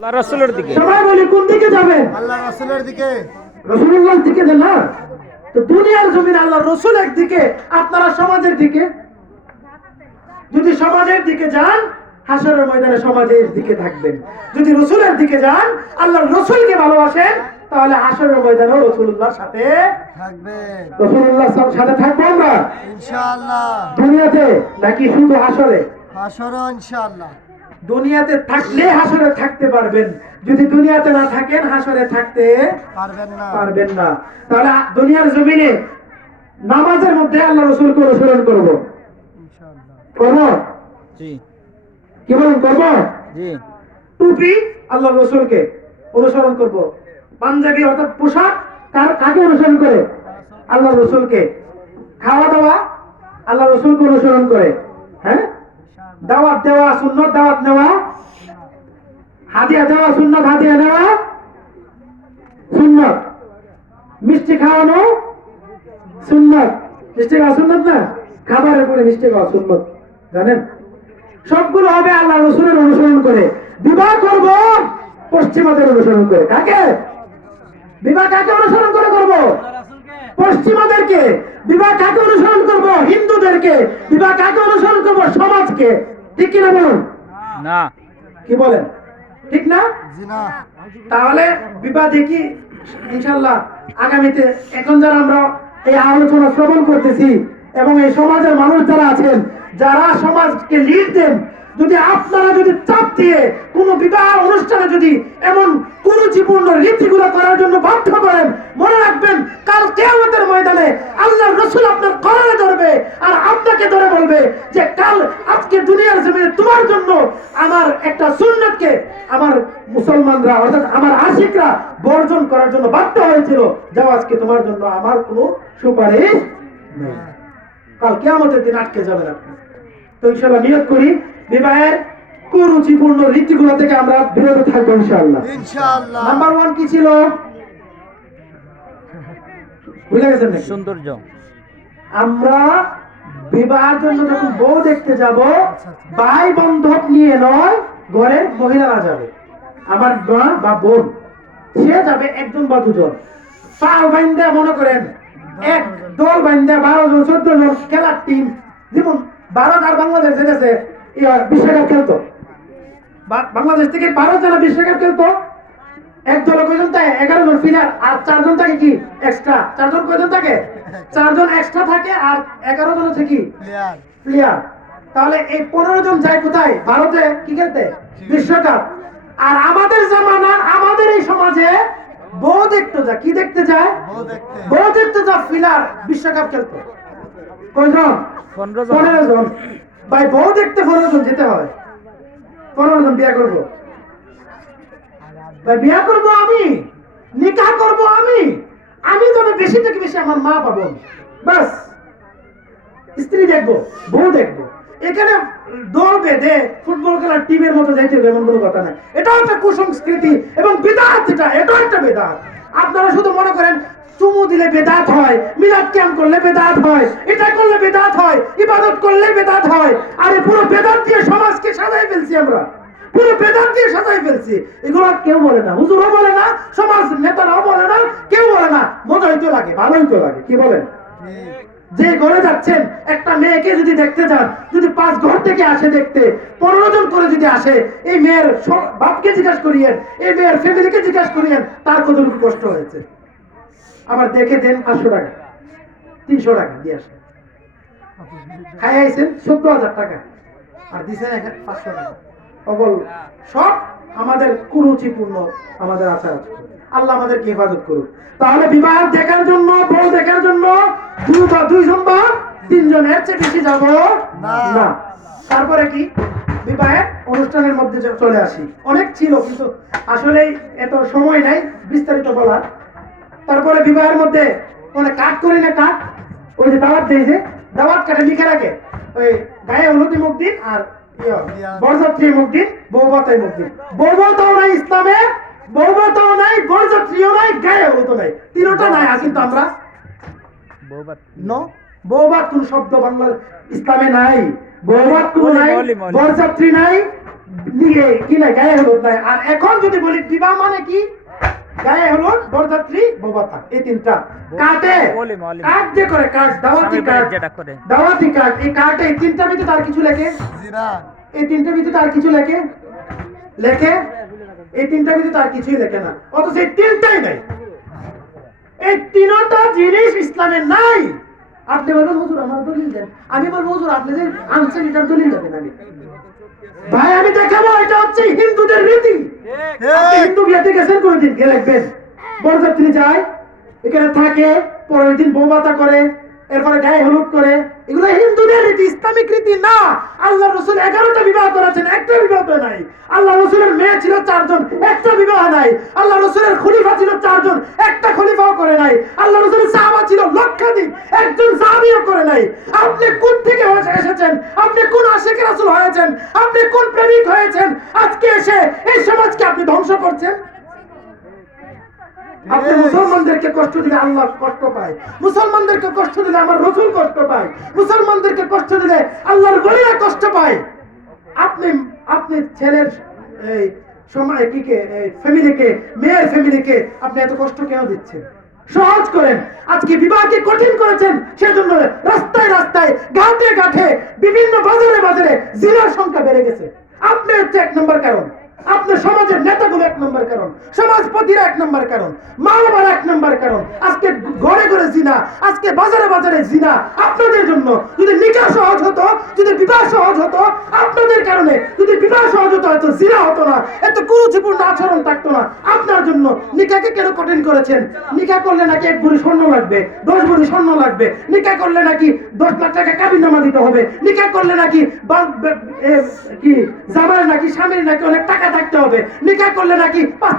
আল্লাহ রাসূলের দিকে। সবাই বলি কোন দিকে যাবেন? আল্লাহ রাসূলের দিকে। রাসূলুল্লাহর দিকে না, তো দুনিয়ার জমিন আল্লাহর রাসূল একদিকে, আপনারা সমাজের দিকে। যদি সমাজের দিকে যান, হাসরের ময়দানে সমাজের দিকে থাকবেন। যদি রাসূলের দিকে যান, আল্লাহর রাসূলকে ভালোবাসেন, তাহলে হাসরের ময়দানে রাসূলুল্লাহর সাথে থাকবেন রাসূলুল্লাহর সাথে থাকবো আমরা ইনশাআল্লাহ। দুনিয়াতে নাকি শুধু হাসরে? হাসরে ইনশাআল্লাহ। দুনিয়াতে থাকলে হাসরে থাকতে পারবেন, যদি দুনিয়াতে না থাকেন হাসরে থাকতে পারবেন না। তাহলে দুনিয়ার জমিনে নামাজের মধ্যে আল্লাহ রাসূলকে অনুসরণ করব, ইনশাআল্লাহ করব। জি কি বলেন, করব? জি। টুপি আল্লাহ রাসূলকে অনুসরণ করব। পাঞ্জাবি অর্থাৎ পোশাক কাকে অনুসরণ করে? আল্লাহ রাসূলকে। খাওয়া দাওয়া আল্লাহ রাসূলকে অনুসরণ করে। হ্যাঁ, দাওয়াত দেওয়া সুন্নাত, দাওয়াত নেওয়া, হাদিয়া দেওয়া সুন্নাত, হাদিয়া নেওয়া সুন্নাত, মিষ্টি খাওয়ানো সুন্নাত। মিষ্টি খাওয়া সুন্নাত না? খাবারের পরে মিষ্টি খাওয়া সুন্নাত, জানেন? সবগুলো হবে আল্লাহ রাসূলের অনুসরণ করে। বিবাহ করব পশ্চিমাদের অনুসরণ করে। কাকে? বিবাহ কাকে অনুসরণ করে করব? পশ্চিমাদেরকে। বিবাহ কাকে অনুসরণ করব? হিন্দুদেরকে। বিবাহ কাকে অনুসরণ করব? সমাজকে। ঠিক কিনা বলুন? না। কি বলেন, ঠিক না? জি না। তাহলে বিবাহ দেখি ইনশাআল্লাহ আগামীতে। এখন যারা আমরা এই আলোচনা শ্রবণ করতেছি এবং এই সমাজের মানুষ যারা আছেন, যারা সমাজকে লিড দেন, যদি আপনারা যদি চাপ দিয়ে কোনো বিবাহ অনুষ্ঠানে যদি এমন কুরুচিপূর্ণ রীতিগুলো করার জন্য বাধ্য করেন, মনে রাখবেন কাল কিয়ামতের ময়দানে আল্লাহর রাসূল আপনার কলারে ধরবে আর আপনাকে ধরে বলবে যে কাল আজকে দুনিয়ার জমিনে তোমার জন্য আমার একটা সুন্নাতকে আমার মুসলমানরা অর্থাৎ আমার আশিকরা বর্জন করার জন্য বাধ্য হয়েছিল, যাও আজকে তোমার জন্য আমার কোনো সুপারিশ নেই। কাল কিয়ামতের দিন আটকে যাবেন আপনি। তো ইনশাআল্লাহ নিয়ত করি বিবাহের কুরুচিপূর্ণ রীতিগুলো থেকে আমরা বিরত থাকবো ইনশাআল্লাহ। ইনশাআল্লাহ। নাম্বার 1 কি ছিল? ভুলে গেছেন নাকি? সৌন্দর্য। আমরা বিবাহের জন্য যখন বউ দেখতে যাব, ভাই বন্ধক নিয়ে নয়, ঘরের মহিলারা যাবে। আমার মা বা বোন সে যাবে একজন বা দুজন। পাল বাইন্দা মনে করেন এক দল বাইন্দা 12 জন 14 জন খেলার টিম, যেমন ভারত আর বাংলাদেশ যেতেছে বিশ্বকাপ খেলতো, বাংলাদেশ থেকে 12 জন বিশ্বকাপ খেলতো। এক দলে কয়জন থাকে? 11 জন প্লেয়ার আর 4 জন থাকে কি এক্সট্রা। 4 জন কয়জন থাকে? 4 জন এক্সট্রা থাকে আর 11 জন হচ্ছে কি প্লেয়ার। তাহলে এই 15 জন যায় কোথায়? ভারতে কি খেলতে? বিশ্বকাপ। আর আমাদের জামানার আমাদের এই সমাজে বউ দেখতে যায়, কি দেখতে যায়? বউ দেখতে যায় প্লেয়ার বিশ্বকাপ খেলতে। কয়জন? 15 জন। ভাই বউ দেখতে 15 জন যেতে হয়। 15 জন বিয়ে করবো ভাই, বিয়ে করবো আমি, নিকাহ করবো আমি, আমি তবে বেশি থেকে বেশি আমার মা পাবো, বাস। স্ত্রী দেখবো, বউ দেখবো। এখানে দল বেঁধে ফুটবল খেলার টিমের মতো যাইতে হবে এমন কোনো কথা নাই। এটাও একটা কুসংস্কৃতি এবং বিদআত। এটাও একটা বিদআত। আপনারা শুধু মনে করেন চুমু দিলে বেদাত হয়, মিলাদ ক্যাম্প করলে বেদাত হয়, এটা করলে বেদাত হয়, ইবাদত করলে বেদাত হয়। আরে পুরো বেদাত দিয়ে সমাজকে সাজাই ফেলছি আমরা, পুরো বেদাত দিয়ে সাজাই ফেলছি। এগুলো কেউ বলে না, হুজুরও বলে না, সমাজ নেতারাও বলে না, কেউ বলে না। মজাই তো লাগে, ভালোই তো লাগে। কি বলেন? যে ঘরে যাচ্ছেন একটা মেয়েকে যদি দেখতে যান, যদি 5 ঘর থেকে আসে দেখতে, 15 জন করে যদি আসে, এই মেয়ের বাপকে জিজ্ঞাসা করিয়েন, এই মেয়ের ফ্যামিলিকে জিজ্ঞাসা করিয়েন তার কতটুকু কষ্ট হয়েছে। আবার দেখে দেন 500 টাকা 300 টাকা দিয়ে আসেন। খাই আইছেন 17,000 টাকা আর দিচ্ছেন 500 টাকা। অবল সব আমাদের কুরুচিপূর্ণ আমাদের আচার। আল্লাহ আমাদেরকে হেফাজত করুক। তাহলে বিবাহ দেখার জন্য, বউ দেখার জন্য 2 জন বা 3 জনের চেয়ে বেশি যাব না। তারপরে কি বিবাহের অনুষ্ঠানের মধ্যে চলে আসি। অনেক ছিল কিন্তু আসলে এত সময় নাই বিস্তারিত বলার। তারপরে বিবাহের মধ্যে মানে কাট করি না, কাট ওই যে দাওয়াত দেয়, যে দাওয়াত কাটে লিখে রাখে ওই গায়ে হলুদি মুখ দিন আর বরযাত্রী মুখ দিন, বৌভাতায় মুখ দিন। বৌভাতাও নাই ইসলামে, বৌভাতাও নাই, বরযাত্রীও নাই, গায়ে হলুদও নাই, তিনটা নাই। কিন্তু আমরা বৌভাত কোন শব্দ বাংলা ইসলামে নাই, বৌভাত কোন নাই, বরযাত্রী নাই, নিয়ে কি না গায়ে হলুদ নাই। আর এখন যদি বলি বিবাহ মানে কি, গায়ে হলুদ, বরযাত্রী, বৌভাত, এই তিনটা। কাটে কাট যে করে কাট, দাওয়াতি কাট, যেটা করে দাওয়াতি কাট, এই কাটে এই তিনটা ভিতরে তার কিছু লেখে, জিনা এই তিনটা ভিতরে তার কিছু লেখে, লেখে এই তিনটা ভিতরে তার কিছুই লেখে না, অথচ এই তিনটাই নাই। এই তিনটা জিনিস ইসলামে নাই। আপনি বলবেন হুজুর আমার দলিল দেন, আমি বলবো হুজুর আপনি যে আনছেন এটার দলিল দেবেন। আমি ভাই আমি দেখাবো এটা হচ্ছে হিন্দুদের রীতি। আপনি হিন্দু বিয়েতে গেছেন কোনদিন? গিয়ে লিখবেন বরযাত্রী যায়, এখানে থাকে, পরের দিন বৌভাত করে, এরপরে গায়ে হলুদ করে। এগুলো হিন্দুদের রীতি, ইসলামিক রীতি না। আল্লাহ রসুল 11টা বিবাহ করেছেন, একটা বিবাহ তো নাই। আল্লাহ রসুলের মেয়ে ছিল 4 জন, একটা বিবাহ নাই। আল্লাহ রসুলের খলিফা ছিল 4 জন, একটা খলিফাও করে নাই। আল্লাহ রসুলের সাহাবা ছিল লক্ষাধিক, একজন সাহাবীও করে নাই। আপনি কোন থেকে এসেছেন? আপনি কোন আশিক রাসূল হয়েছেন? আপনি কোন প্রেমিক হয়েছেন? আজকে এসে এই সমাজকে আপনি ধ্বংস করছেন। আপনি মুসলমানদেরকে কষ্ট দিলে আল্লাহ কষ্ট পায়, মুসলমানদেরকে কষ্ট দিলে আমার রসুল কষ্ট পায়, মুসলমানদেরকে কষ্ট দিলে আল্লাহর ওলিরা কষ্ট পায়। আপনি আপনি ছেলের এই সময় কিকে ফ্যামিলিকে, মেয়ের ফ্যামিলিকে আপনি এত কষ্ট কেন দিচ্ছেন? সহজ করেন। আজকে বিবাহকে কঠিন করেছেন, সেজন্য রাস্তায় রাস্তায়, ঘাটে ঘাটে, বিভিন্ন বাজারে বাজারে জিনার সংখ্যা বেড়ে গেছে। আপনি হচ্ছে 1 নম্বর কারণ। আপনার সমাজের নেতাগুলো 1 নম্বর কারণ, সমাজপতিরা 1 নম্বর কারণ, মানবরা 1 নম্বর কারণ। আজকে ঘরে ঘরে জিনা, আজকে বাজারে বাজারে জিনা। আপনাদের জন্য যদি নিকাহ সহজ হতো, যদি বিবাহ সহজ হতো, আপনাদের কারণে যদি বিবাহ সহজ হতো, এত জিনা হতো না, এত কুরুচিপূর্ণ আচরণ থাকতো না। আপনার জন্য নিকাহকে কেন কঠিন করেছেন? নিকাহ করলে নাকি 1 ভরি স্বর্ণ লাগবে, 10 ভরি স্বর্ণ লাগবে। নিকাহ করলে নাকি 10 লাখ টাকা কাবিননামা দিতে হবে। নিকাহ করলে নাকি কি জামাই নাকি স্বামীর নাকি অনেক টাকা থাকতে হবে। নিকাহ করলে নাকি 5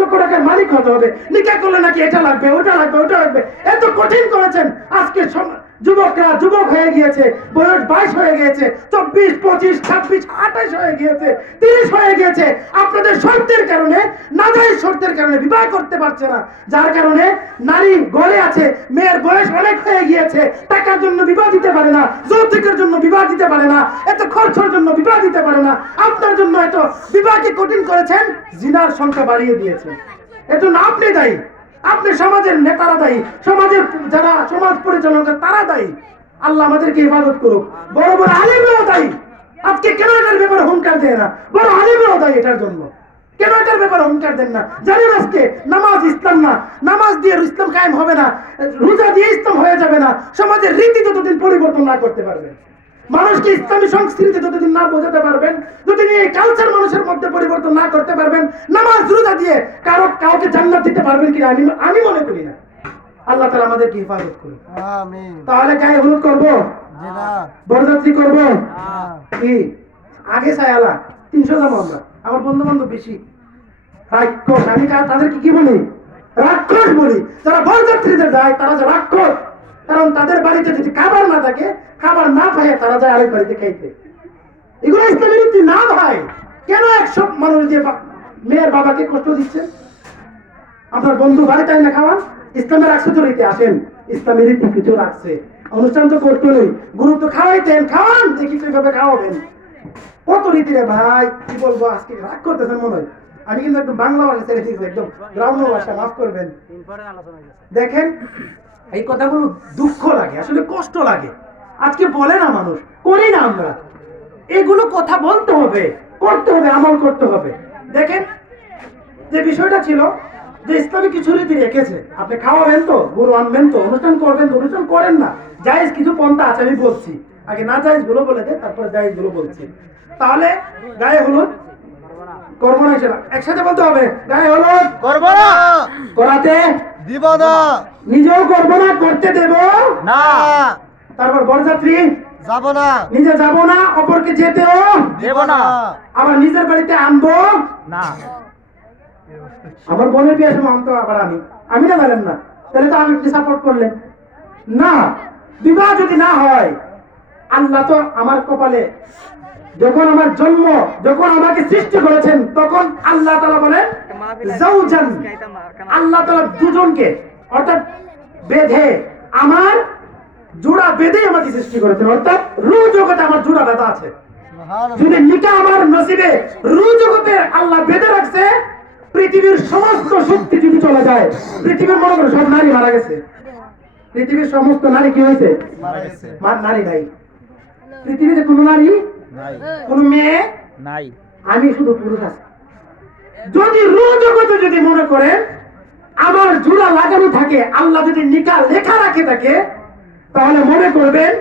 লক্ষ টাকার মালিক হতে হবে। নিকাহ করলে নাকি এটা লাগবে, ওটা লাগবে, ওটা লাগবে। এত কঠিন করেছেন। আজকে যুবকরা যুবক হয়ে গিয়েছে, বয়স 22 হয়ে গিয়েছে, 24, 25, 26, 28 হয়ে গিয়েছে, 30 হয়ে গিয়েছে। আপনাদের শর্তের কারণে, নাজায়েজ শর্তের কারণে বিবাহ করতে পারছে না। যার কারণে নারী ঘরে আছে, মেয়ের বয়স অনেক হয়ে গিয়েছে, টাকার জন্য বিবাহ দিতে পারে না, যৌতুকের জন্য বিবাহ দিতে পারে না, এত খরচের জন্য বিবাহ দিতে পারে না। আপনার জন্য এত বিবাহকে কঠিন করেছেন, জিনার সংখ্যা বাড়িয়ে দিয়েছেন। এর জন্য আপনি দায়ী, আপনি সমাজের নেতারা দায়ী, সমাজের যারা সমাজ পরিচালনা তারা দায়ী। আল্লাহ আমাদেরকে হেফাজত করুক। বড় বড় আলেমরাও দায়ী। আজকে কেন এটার ব্যাপারে হুঙ্কার দেয় না? বড় আলেমরাও দায়ী এটার জন্য। কেন এটার ব্যাপারে হুঙ্কার দেন না? জানেন আজকে নামাজ ইসলাম না, নামাজ দিয়ে ইসলাম কায়েম হবে না, রোজা দিয়ে ইসলাম হয়ে যাবে না। সমাজের রীতি যতদিন পরিবর্তন না করতে পারবেন, মানুষকে ইসলামী সংস্কৃতি যতদিন না বোঝাতে পারবেন, যতদিন এই কালচার মানুষের মধ্যে পরিবর্তন না করতে পারবেন, নামাজ রোজা দিয়ে কাউকে জান্নাত দিতে পারবেন কিনা আমি মনে করি না। আল্লাহ তাআলা আমাদেরকে হেফাজত করুন। আমিন। তাহলে গায়ে হলুদ করবো, জিনা বরযাত্রী করবো, কি আগে চাইলা 300 জন আমরা, আমার বন্ধু বান্ধব বেশি, রাক্ষস। আমি তাদেরকে কি বলি? রাক্ষস বলি। যারা বরযাত্রীদের যায় তারা যে রাক্ষস, কারণ তাদের বাড়িতে যদি খাবার না থাকে, খাবার না পায় তারা যায় আরেক বাড়িতে খাইতে। এগুলো ইসলামের রীতি না ভাই। কেন 100 মানুষ দিয়ে মেয়ের বাবাকে কষ্ট দিচ্ছে? আপনার বন্ধু বাড়িতে না খাওয়ান, ইসলামের রাখছে তো রীতি। আসেন, ইসলামের রীতি কিছু রাখছে, অনুষ্ঠান তো করতে নেই, গুরুত্ব খাওয়াইতেন, খাওয়ান, দেখি কিভাবে খাওয়াবেন। কত রীতি রে ভাই, কি বলবো। আজকে রাগ করতেছেন মনে হয়। আমি কিন্তু একদম বাংলা ভাষা ছেড়ে দিয়েছি, একদম গ্রাম্য ভাষা, মাফ করবেন। দেখেন, এই কথাগুলো দুঃখ লাগে, আসলে কষ্ট লাগে। আজকে বলে না মানুষ, করি না আমরা। এগুলো কথা বলতে হবে, করতে হবে, আমল করতে হবে। দেখেন, যে বিষয়টা ছিল যে ইসলামী কিছু রীতি রেখেছে, আপনি খাওয়াবেন তো, গরু আনবেন তো, অনুষ্ঠান করবেন তো, অনুষ্ঠান করেন না, জায়েজ কিছু পন্থা আছে, আমি বলছি। আগে না জায়েজ গুলো বলে দে, তারপরে জায়েজ গুলো বলছি। তাহলে গায়ে হলুদ করবো না, একসাথে বলতে হবে, গায়ে হলুদ করবো না, করাতে দিব না, নিজেও করবো না, করতে দেব না। তারপর বরযাত্রী যাব না, নিজে যাব না, অপরকে যেতেও দেব না, আবার নিজের বাড়িতে আনবো না। আমার বোনের বিয়ে সময় আনতো আবার আমি না বলেন না, তাহলে তো আমি একটু সাপোর্ট করলেন না। বিবাহ যদি না হয়, আল্লাহ তো আমার কপালে যখন আমার জন্ম, যখন আমাকে সৃষ্টি করেছেন, তখন আল্লাহ তাআলা বলেন যাওজান, আল্লাহ তাআলা দুজনকে অর্থাৎ বেঁধে, আমার জোড়া বেঁধে আমাকে সৃষ্টি করেছেন। অর্থাৎ রূহ জগতে আমার জোড়া বেঁধা আছে। যদি নিকা আমার নসিবে রু জগতে আল্লাহ বেঁধে রাখছে, পৃথিবীর সমস্ত শক্তি যদি চলে যায়, পৃথিবীর মনে করো সব নারী মারা গেছে, পৃথিবীর সমস্ত নারী কি হয়েছে? নারী নাই, পৃথিবীতে কোনো নারী নাই, কোনো মেয়ে নাই। আমি শুধু পুরুষ আছি। যদি রু জগতে যদি মনে করেন আমার জোড়া লাগানো থাকে, আল্লাহ যদি নিকা লেখা রাখে থাকে, তাহলে মনে করবেন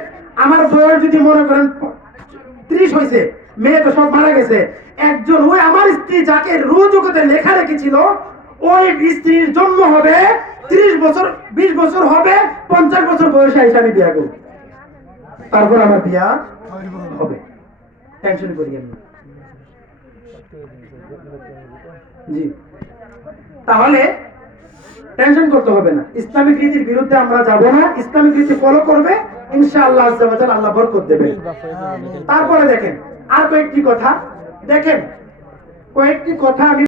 আমার বয়স যদি মনে করেন 30 হয়েছে, মেয়ে তো সব মারা গেছে, একজন ওই আমার স্ত্রী যাকে রু জগতে লেখা রেখেছিল, ওই স্ত্রীর জন্ম হবে 30 বছর, 20 বছর হবে, 50 বছর বয়সে এসে আমি বিয়া করব, তারপর আমার বিয়া হবে। টেনশন করিয়েন না। জি, তাহলে টেনশন করতে হবে না, ইসলামিক রীতির বিরুদ্ধে আমরা যাব না, ইসলামিক রীতি ফলো করবে, ইনশাআল্লাহ আজ্জা ওয়া জাল আল্লাহ বরকত দেবে। তারপরে দেখেন আর কয়েকটি কথা, দেখেন কয়েকটি কথা আমি